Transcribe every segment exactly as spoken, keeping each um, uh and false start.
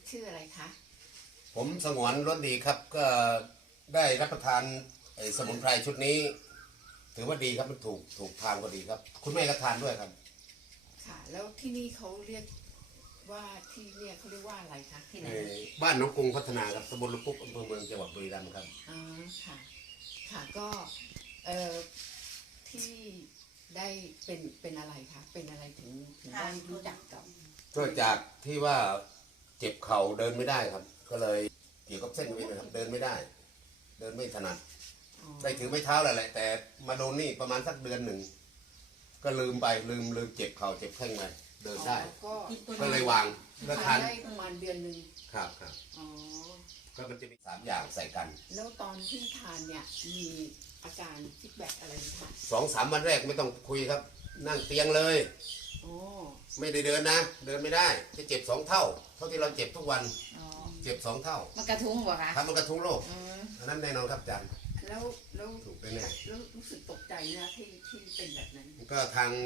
ชื่ออะไรคะผมสงวนรสดีครับก็ได้รับประทานไอ้สมุนไพรชุดนี้ ถือว่าดีครับมันถูกถูกทางก็ดีครับคุณแม่ก็ทานด้วยครับค่ะแล้วที่นี่เขาเรียกว่าที่เนี่ยเขาเรียกว่าอะไรคะที่ไหนบ้านน้องกรุงพัฒนาครับตำบลลุกปุ๊กอำเภอเมืองจังหวัดบุรีรัมย์ครับอ๋อค่ะค่ะก็เอ่อที่ได้เป็นเป็นอะไรคะเป็นอะไรถึงถึงได้รู้จักกับก็จากที่ว่าเจ็บเข่าเดินไม่ได้ครับ ก็เลยเกี่ยวกับเส้นเอ็นนะครับเดินไม่ได้ เดินไม่ถนัดได้ถือไม้เท้าแหละแต่มาโดนนี่ประมาณสักเดือนหนึ่งก็ลืมไปลืมลืมเจ็บเข่าเจ็บแข้งไปเดินได้ก็เลยวางแล้วทานได้ประมาณเดือนหนึ่งครับครับอ๋อก็มันจะมีสามอย่างใส่กันแล้วตอนที่ทานเนี่ยมีอาการฟีดแบ็กอะไรคะสองสามวันแรกไม่ต้องคุยครับ นั่งเตียงเลยโอ้ไม่ได้เดินนะเดินไม่ได้จะเจ็บสองเท่าเท่าที่เราเจ็บทุกวันเจ็บสองเท่ามันกระทุ้งเหรอคะครับมันกระทุ้งโรคอันนั้นแน่นอนครับอาจารย์แล้วแล้วถูกไปแน่แล้วรู้สึกตกใจนะที่ที่เป็นแบบนั้นก็ทาง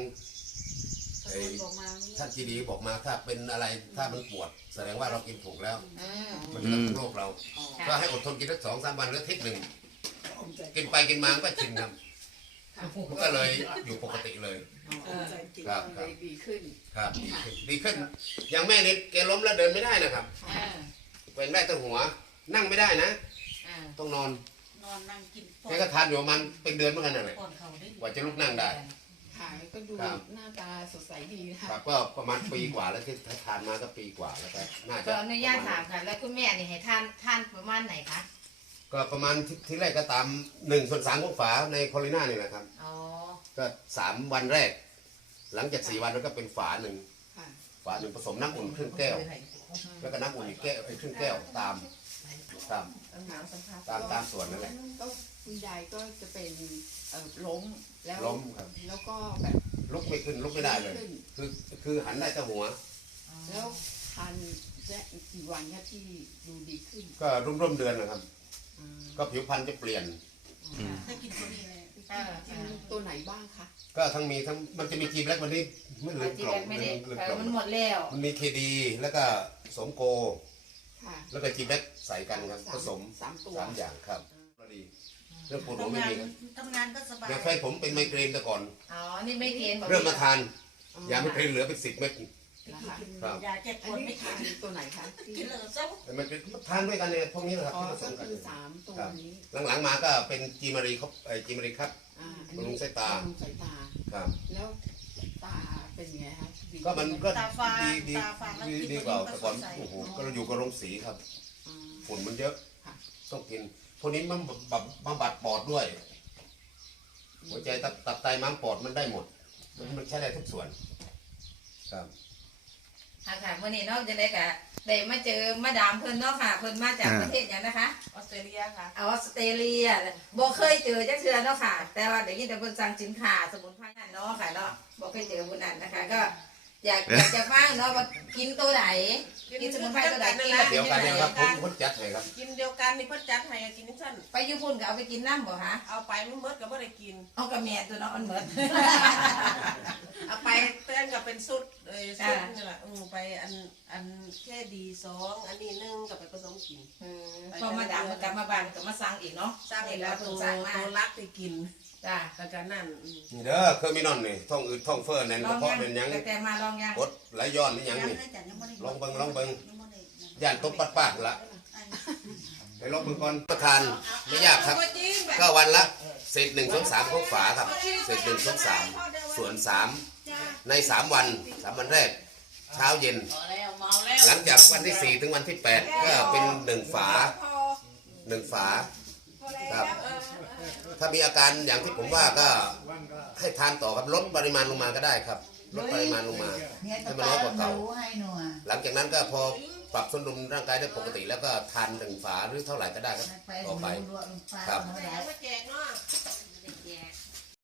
ท่านจีดีบอกมาถ้าเป็นอะไรถ้ามันปวดแสดงว่าเรากินถูกแล้วมันจะกระทุ้งโรคเราก็ให้อดทนกินสักสองสามวันหรืออาทิตย์หนึ่งกินไปกินมาก็ชินครับก็เลยอยู่ปกติเลยครับดีขึ้นครับดีขึ้นดีขึ้นอย่างแม่นี่แกล้มแล้วเดินไม่ได้นะครับเป็นได้แต่หัวนั่งไม่ได้นะต้องนอนนอนนั่งกินแกก็ทานอยู่มันเป็นเดือนเหมือนกันนั่นแหละกว่าจะลุกนั่งได้ค่ะก็ดูหน้าตาสดใสดีนะคะก็ประมาณปีกว่าแล้วที่ทานมาก็ปีกว่าแล้วก็น่าจะขออนุญาตถามค่ะแล้วคุณแม่นี่ให้ทานทานประมาณไหนคะก็ประมาณที่แรกก็ตามหนึ่งส่วนสามของฝาในโคลิน่านี่แหละครับก็สามวันแรกหลังจากสี่วันแล้วก็เป็นฝาหนึ่งฝาหนึ่งผสมน้ำอุ่นครึ่งแก้วแล้วก็น้ำอุ่นอีกแก้วไอ้ครึ่งแก้วตามตามตามตามส่วนนั่นแหละก็คุณยายก็จะเป็นล้มแล้วล้มครับแล้วก็แบบลุกไม่ขึ้นลุกไม่ได้เลยคือคือหันได้แต่หัวแล้วทานแค่กี่วันเนี่ยที่ดูดีขึ้นก็ร่วมร่วมเดือนนะครับก็ผิวพรรณจะเปลี่ยนถ้ากินตัวนี้เลยกินตัวไหนบ้างคะก็ทั้งมีทั้งมันจะมีจีบแรกวันนี้ไม่ลืมกล่องไม่ลืมกล่องมันหมดแล้วมันมีเคดีแล้วก็สมโกแล้วก็จีบแรกใส่กันครับผสมสามตัวสามอย่างครับดีเรื่องปวดหัวไม่มีครับทำงานก็สบายอย่างแฟนผมเป็นไมเกรนแต่ก่อนอ๋อนี่ไมเกรนเริ่มมาทานยาไมเกรนเหลือเป็นสิบเม็ดครับยาแก้ปวดไม่ทานตัวไหนคะกินเลยซ้ำมันเป็นทานด้วยกันเนี่ยพวกนี้แหละครับที่ผสมกันสามตัวนี้หลังๆมาก็เป็นจีมารีครับไอจีมารีครับบำรุงสายตาบำรุงสายตาครับแล้วตาเป็นไงคะก็มันก็ดีดีดีดีกว่าแต่ก่อนโอ้โหก็เราอยู่กับโรงสีครับฝุ่นมันเยอะต้องกินพวกนี้มันแบบบำบัดปอดด้วยหัวใจตับตับไตม้ามปอดมันได้หมดมันใช้ได้ทุกส่วนครับค่ะค่ะวันนี้นอกจากนี้ก็ได้มาเจอมาดามเพิ่นเนาะค่ะเพิ่นมาจากประเทศอย่างนะคะออสเตรเลียค่ะออสเตรเลียบ่เคยเจอจักเทื่อเนาะค่ะแต่ว่าได้ยินแต่เพิ่นสั่งสินค้าสมุนไพรนั่นเนาะค่ะเนาะบ่เคยเจอผู้นั้นนะคะก็อยากอยากจะฟังเนาะว่ากินตัวไหนกินสมุนไพรตัวไหนกินเดียวกันเนี่ยครับผมคนจัดให้ครับกินเดียวกันนี่เพิ่นจัดให้กินนี่ซั่นไปอยู่พุ่นก็เอาไปกินน้ำบ่คะเอาไปมันหมดก็บ่ได้กินเอากระแม่ตัวเนาะมันหมดเอาไปเตือนก็เป็นสุดเอ้ยสุดนี่ล่ะอือไปอันอันแค่ดีสองอันนี้หนึ่งก็ไปผสมกินอืมพอมาดามกลับมาบ้านก็มาสั่งอีกเนาะสั่งอีกแล้วตัวตัวรักไปกินจ้าแล้วก็นั่นนี่เด้อเคยมีนอนนี่ท้องอืดท้องเฟ้อแน่นกระเพาะเป็นยังแต่มาลองยังกดไหลย้อนนี่ยังนี่ลองเบิ่งลองเบิ่งย่านตบปัดปาดละไปลองเบิ่งก่อนประทานไม่ยากครับก็วันละเศษหนึ่งส่วนสามของฝาครับเศษหนึ่งส่วนสามส่วนสามในสามวันสามวันแรกเช้าเย็นหลังจากวันที่สี่ถึงวันที่แปดก็เป็นหนึ่งฝาหนึ่งฝาครับถ้ามีอาการอย่างที่ผมว่าก็ให้ทานต่อครับลดปริมาณลงมาก็ได้ครับลดปริมาณลงมาให้มันน้อยกว่าเก่าหลังจากนั้นก็พอปรับสมดุลร่างกายได้ปกติแล้วก็ทานหนึ่งฝาหรือเท่าไหร่ก็ได้ครับต่อไปครับ